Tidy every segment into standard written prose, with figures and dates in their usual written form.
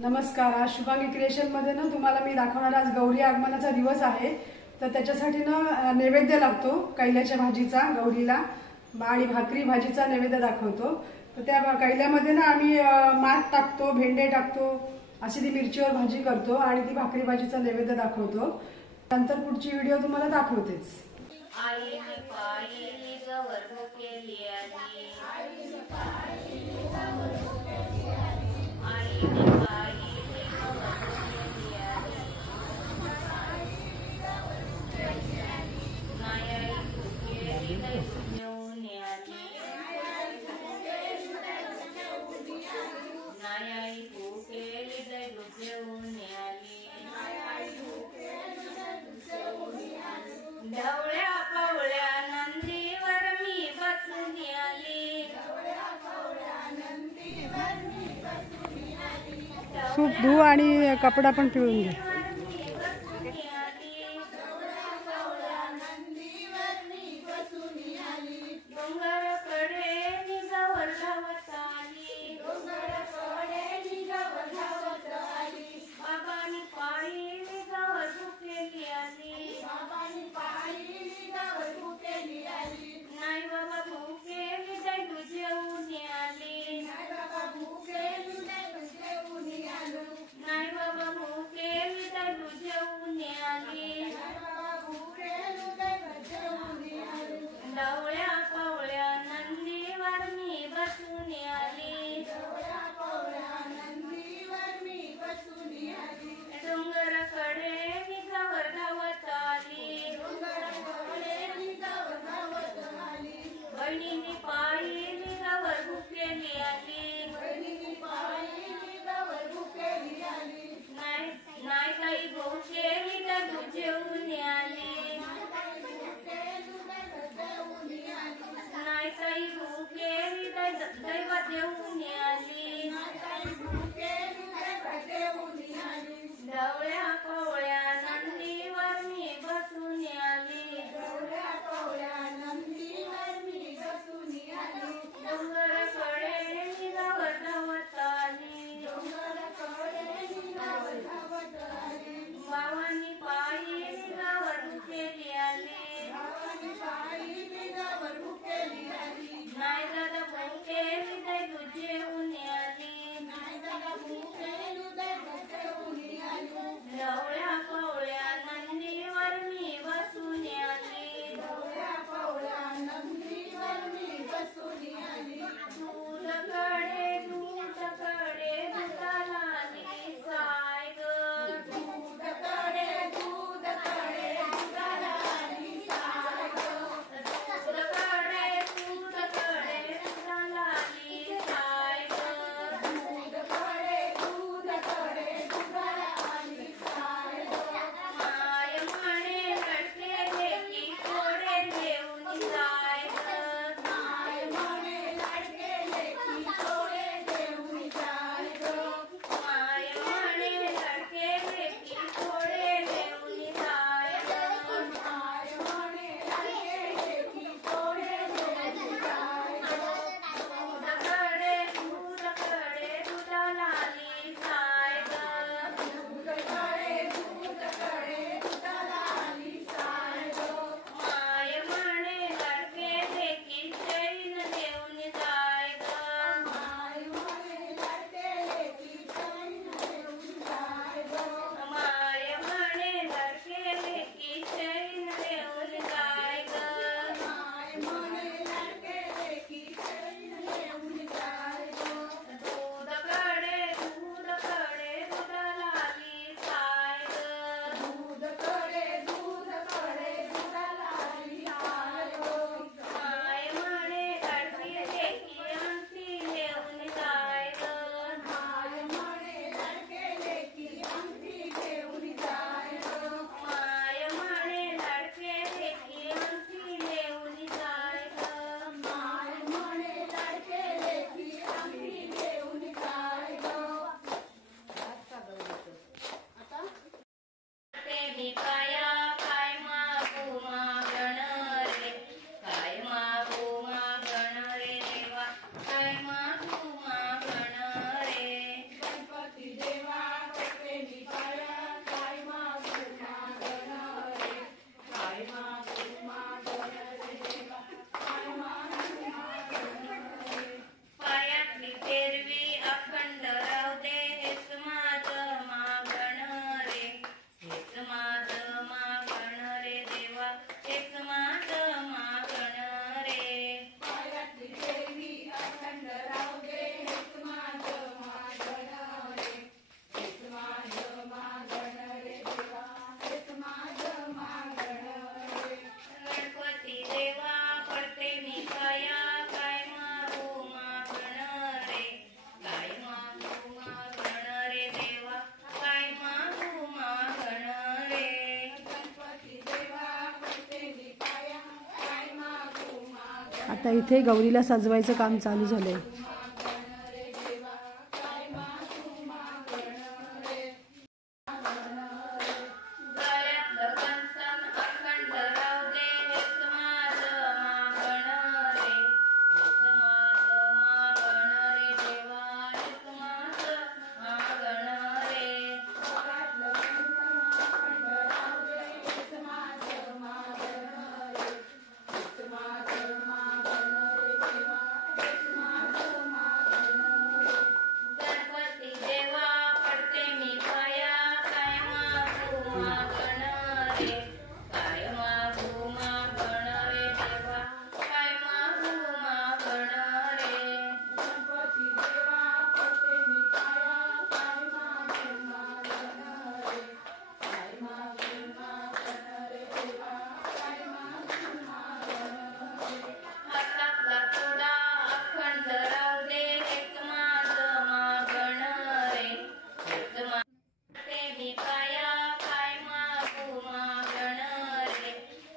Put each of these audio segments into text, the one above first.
नमस्कार। आज शुभांगी क्रिएशन मध्ये ना तुम्हाला मी दाखवणार आज गौरी आगमनाचा दिवस आहे। तर त्याच्यासाठी ना नैवेद्य लागतो कैल्याच्या भाजीचा गौरीला आणि भाकरी भाजीचा नैवेद्य दाखवतो। तर त्या कैल्यामध्ये ना आम्ही माठ टाकतो, भेंडे टाकतो, अशी ती मिरचीवर भाजी करतो आणि ती भाकरी भाजीचा नैवेद्य दाखवतो। नंतर पुढची व्हिडिओ तुम्हाला दाखवतेच। ढवळ्या पवळ्या नंदीवर मी बसून आली, सूप धू आणि कपडा पण पिळून घे। आता इथे गौरीला सजवायचं काम चालू झालंय. गळ्यातलं कंचन अखंड राहू दे, हेच माझं मागणं रे. हेच माझं मागणं रे देवा, हेच माझं मागणं रे. गणपती देवा पडते मी पाया, काय मागू मागणं रे. काय मागू मागणं रे देवा, काय मागू मागणं रे. हातातला तुडा अखंड राहू दे, हेच माझं मागणं रे. हेच मागते मी पाया, काय मागू मागणं रे.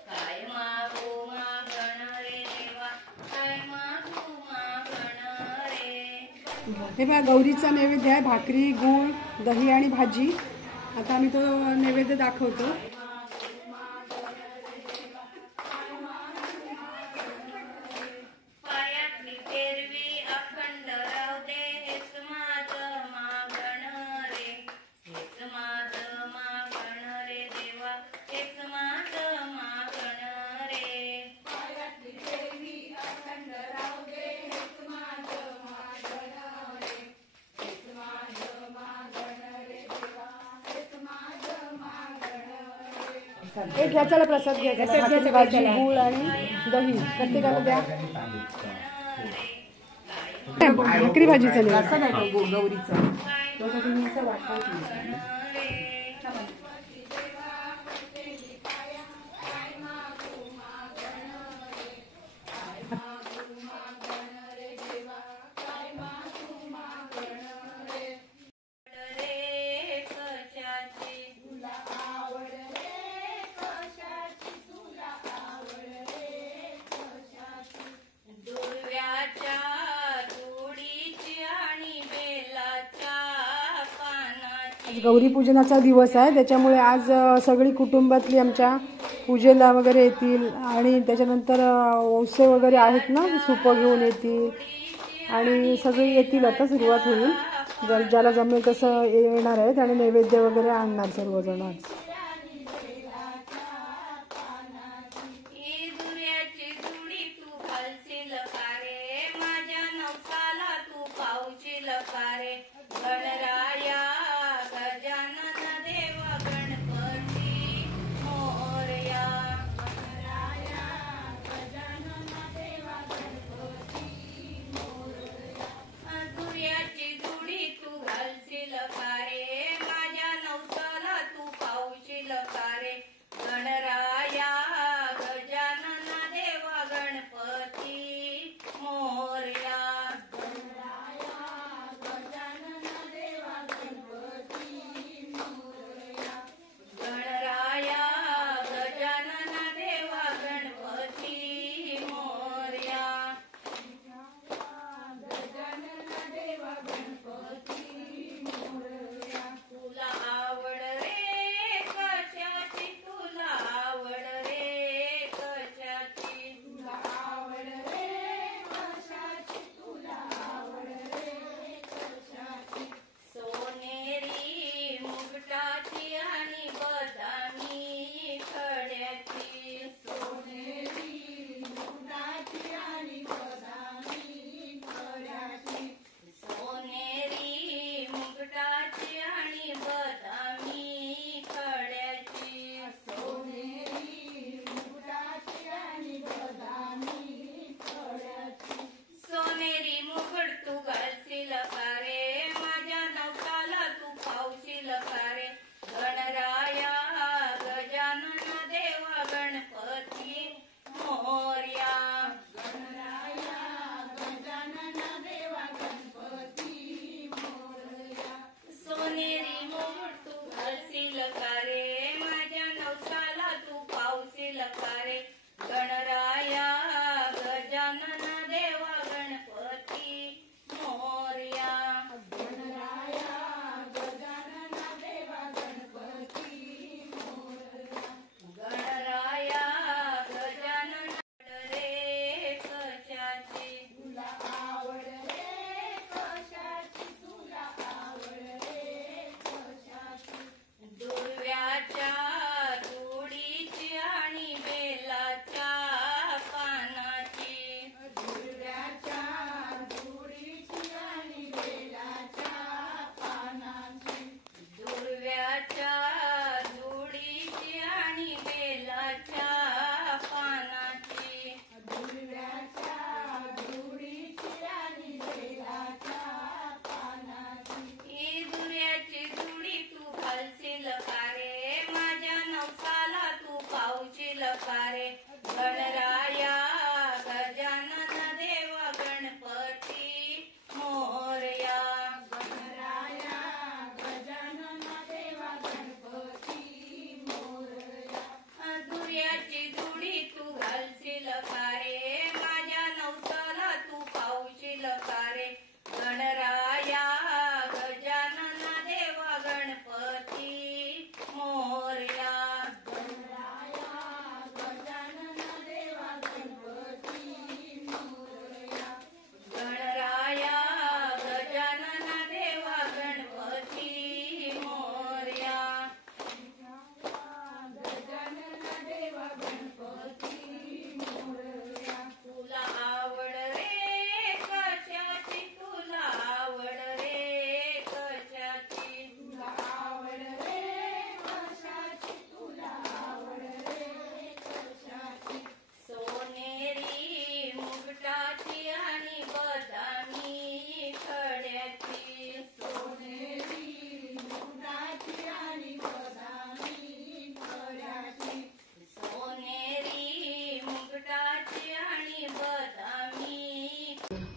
काय मागू मागणं रे देवा, काय मागू मागणं रे. हे बघा गौरीचा नैवेद्य आहे, भाकरी, गूळ, दही आणि भाजी. आता आम्ही तो नैवेद्य दाखवतो. पायातली तेरवी अखंड राहू दे, हेच माझं मागणं रे. हेच माझं मागणं रे देवा, हेच माझं मागणं रे. एक ह्याच्याला प्रसाद घ्यायचा, भाकरी, भाजी, गूळ आणि दही प्रत्येकाला द्या. भाकरी भाजीचा नैवेद्य. गौरीचा रे कशाची दुर्व्याच्या तुडीची आणि बेलाच्या पानाची. आज गौरी पूजनाचा दिवस आहे, त्याच्यामुळे आज सगळी कुटुंबातली आमच्या पूजेला वगैरे येतील आणि त्याच्यानंतर वौसे वगैरे आहेत ना, सुपं घेऊन येतील आणि सगळे येतील. आता सुरुवात होईल, ज्याला जमेल तसं येणार आहेत आणि नैवेद्य वगैरे आणणार सर्वजण आज. ही दुर्याची जुडी तू घालशील का रे, माझ्या नवसाला तू पावशील का रे. गणराया गजानन देवा गणपती मोरया. दुर्याची जुडी तू घालशील का रे, माझ्या नवसाला तू पावशील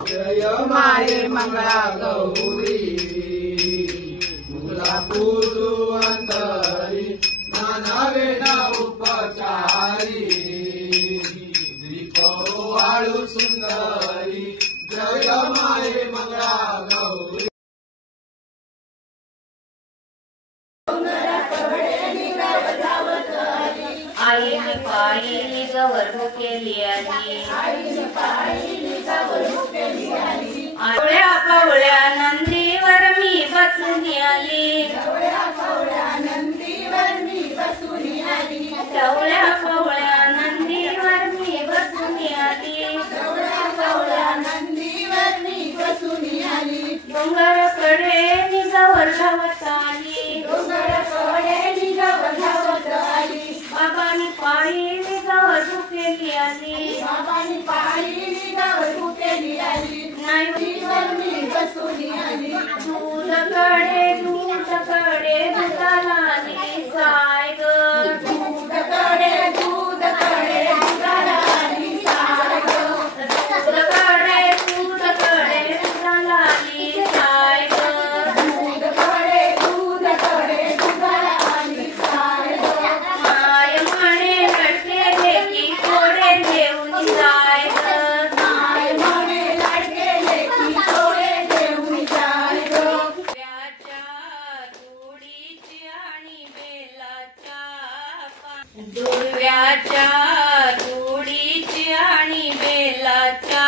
जय माये मंगळा गौरी तुला पूजू अंतरी नानावे ना उपचारी दीप वाळू सुंदरी जय माये मंगळा गौरी आईने पायी गवर केली आली आवळ्या कवळ्या नंदीवर मी बसून आली कवळ्या कवळ्या नंदीवर मी बसून आली डोंगराकडे निगावर धावत आली बाबांनी पायी निगावर झोपेली आली दूधकडे दुधाला आली साय ग दूधकडे दुधाला आली साय माय म्हणे लडके लेकी थोडे देऊन जाय दुर्व्याच्या दुडीची आणि बेलाच्या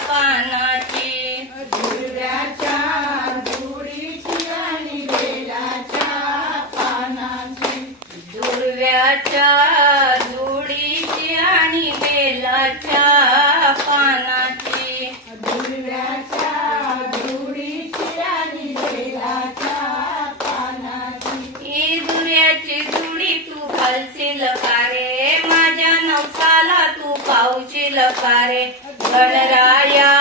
पानाची दुर्व्याच्या दुडीची आणि बेलाच्या पानाची ही दुर्याची जुडी तू घालशील कारे माझ्या नवसाला तू पावशील कारे गणराया